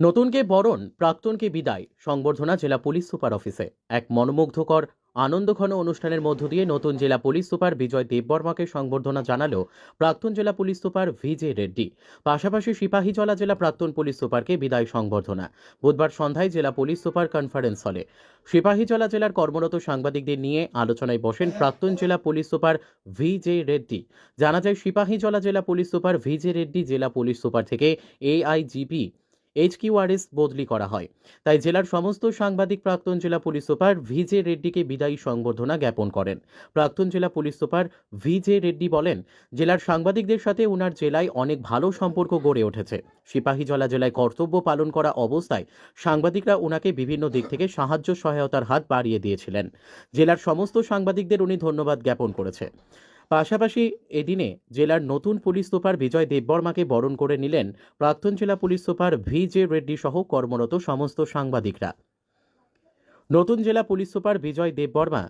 নতুনকে বরণ, প্রাক্তনকে বিদায়, সংবর্ধনা জেলা পুলিশ সুপার অফিসে। এক মনোমুগ্ধকর আনন্দঘন অনুষ্ঠানের মধ্য দিয়ে নতুন জেলা পুলিশ সুপার বিজয় দেববর্মাকে সংবর্ধনা জানালো প্রাক্তন জেলা পুলিশ সুপার ভিজে রেড্ডি। পাশাপাশি সিপাহীজলা জেলা প্রাক্তন পুলিশ সুপারকে বিদায় সংবর্ধনা বুধবার সন্ধ্যায় জেলা পুলিশ সুপার কনফারেন্স হলে সিপাহীজলা জেলার কর্মরত সাংবাদিকদের নিয়ে আলোচনায় বসেন প্রাক্তন জেলা পুলিশ সুপার ভিজে রেড্ডি। জানা যায়, সিপাহীজলা জেলা পুলিশ সুপার ভিজে রেড্ডি জেলা পুলিশ সুপার থেকে AIGP HQRS বদলি করা হয়। তাই জেলার সমস্ত সাংবাদিক প্রাক্তন জেলা পুলিশ সুপার ভিজে রেড্ডিকে বিদায়ী সংবর্ধনা জ্ঞাপন করেন। প্রাক্তন জেলা পুলিশ সুপার ভিজে রেড্ডি বলেন, জেলার সাংবাদিকদের সাথে উনার জেলায় অনেক ভালো সম্পর্ক গড়ে উঠেছে। সিপাহীজলা জেলায় কর্তব্য পালন করা অবস্থায় সাংবাদিকরা উনাকে বিভিন্ন দিক থেকে সাহায্য সহায়তার হাত বাড়িয়ে দিয়েছিলেন। জেলার সমস্ত সাংবাদিকদের উনি ধন্যবাদ জ্ঞাপন করেছে। পাশাপাশি এদিনে জেলার নতুন পুলিশ সুপার বিজয় দেববর্মাকে বরণ করে নিলেন প্রাক্তন জেলা পুলিশ সুপার ভিজে রেড্ডি সহ কর্মরত সমস্ত সাংবাদিকরা। নতুন জেলা পুলিশ সুপার বিজয় দেববর্মা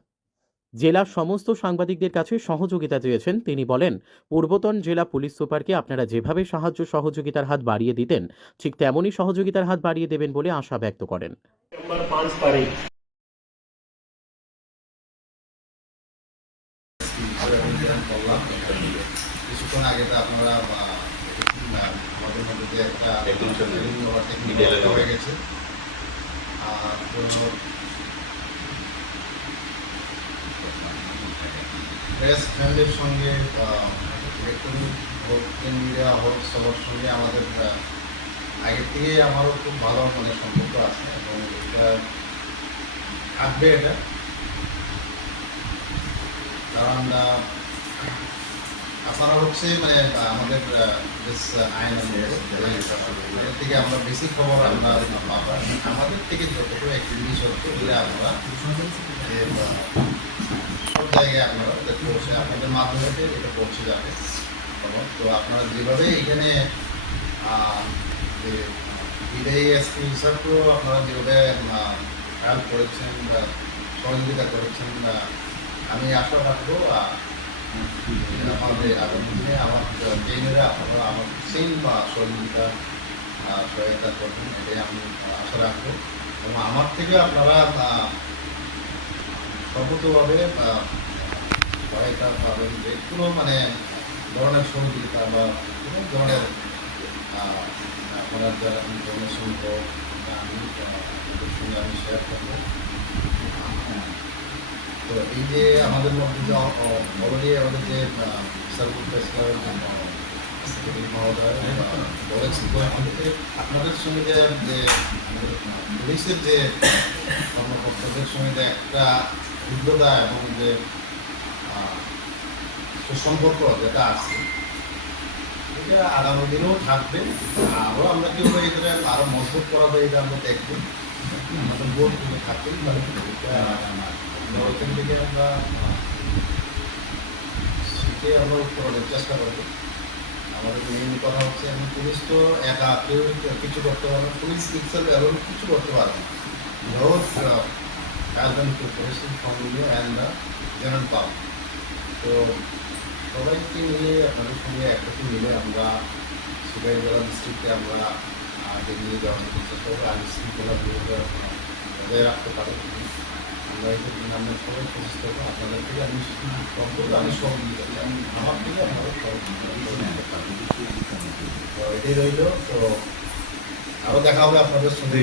জেলার সমস্ত সাংবাদিকদের কাছে সহযোগিতা চেয়েছেন। তিনি বলেন, পূর্বতন জেলা পুলিশ সুপারকে আপনারা যেভাবে সাহায্য সহযোগিতার হাত বাড়িয়ে দিতেন, ঠিক তেমনই সহযোগিতার হাত বাড়িয়ে দেবেন বলে আশা ব্যক্ত করেন। কিছুক্ষণ আগে তো আপনারা আমাদের মধ্যে যে একটা হয়ে গেছে আর প্রেস ফ্যামিলির সঙ্গে ইলেকট্রনিক হোক, মিডিয়া হোক, সবার সঙ্গে আমাদের আগের থেকেই আমারও খুব ভালো সম্পর্ক আছে এবং এটা থাকবে এটা, কারণ আপনারা হচ্ছে আমাদের আইন এর থেকে আমরা বেশি খবর আমরা আমাদের থেকে যতটুকু একটি জিনিস হচ্ছে আপনারা সব জায়গায় আপনারা পৌঁছে আপনাদের মাধ্যমে এটা পৌঁছে যাবে। তো আপনারা যেভাবে এখানে যে বিদায়ী এসপি হিসাবেও আপনারা যেভাবে হেল্প করেছেন বা সহযোগিতা করেছেন, আমি আশা রাখবো আমাদের আগামী দিনে আমার ট্রেনেরা আপনারা আমার সেম সহযোগিতা সহায়তা করবেন, এটাই আমি আশা রাখবো। এবং আমার থেকে আপনারা সর্বতভাবে সহায়তা পাবেন, যে কোনো ধরনের সহযোগিতা বা কোনো ধরনের আপনারা যারা ইনফরমেশন আমি ওদের সঙ্গে আমি শেয়ার করবো। তো এই যে আমাদের মধ্যে যে অলরেডি আমাদের যে সার্ভিস প্রেসক্লাবের সেক্রেটারি মহোদয় বলেছি, তো আমাদের আপনাদের সঙ্গে যে পুলিশের যে কর্মকর্তাদের সঙ্গে যে একটা উদ্যোগতা এবং যে সুসম্পর্ক যেটা আছে, এটা আগামী দিনেও থাকবে। আরও আমরা কীভাবে এটা আরও মজবুত করা যায় এটা আমরা দেখব। আমাদের বোর্ড কিন্তু থাকবেই, ওইখান থেকে আমরা শিখে আমরা করার চেষ্টা করবো। আমাদের মেইন কথা হচ্ছে, এখন পুলিশ তো একা কেউ কিছু করতে পারবে না, পুলিশ ইটসেলফ এবং কিছু করতে পারবে না। জেনারেল পাওয়া, তো সবাইকে নিয়ে আপনাদের সঙ্গে একসাথে মিলে আমরা সিপাহীজলা ডিস্ট্রিক্টে আমরা এগিয়ে যাওয়ার চেষ্টা করবো। আইন শৃঙ্খলা বজায় রাখতে পারি আমরা আমরা সবাই প্রচেষ্টা করবো। আপনাদের থেকে আমি সহযোগিতা আমার থেকে আপনারা সহযোগিতা এটাই রইল। তো আরও দেখা হবে আপনাদের সঙ্গে।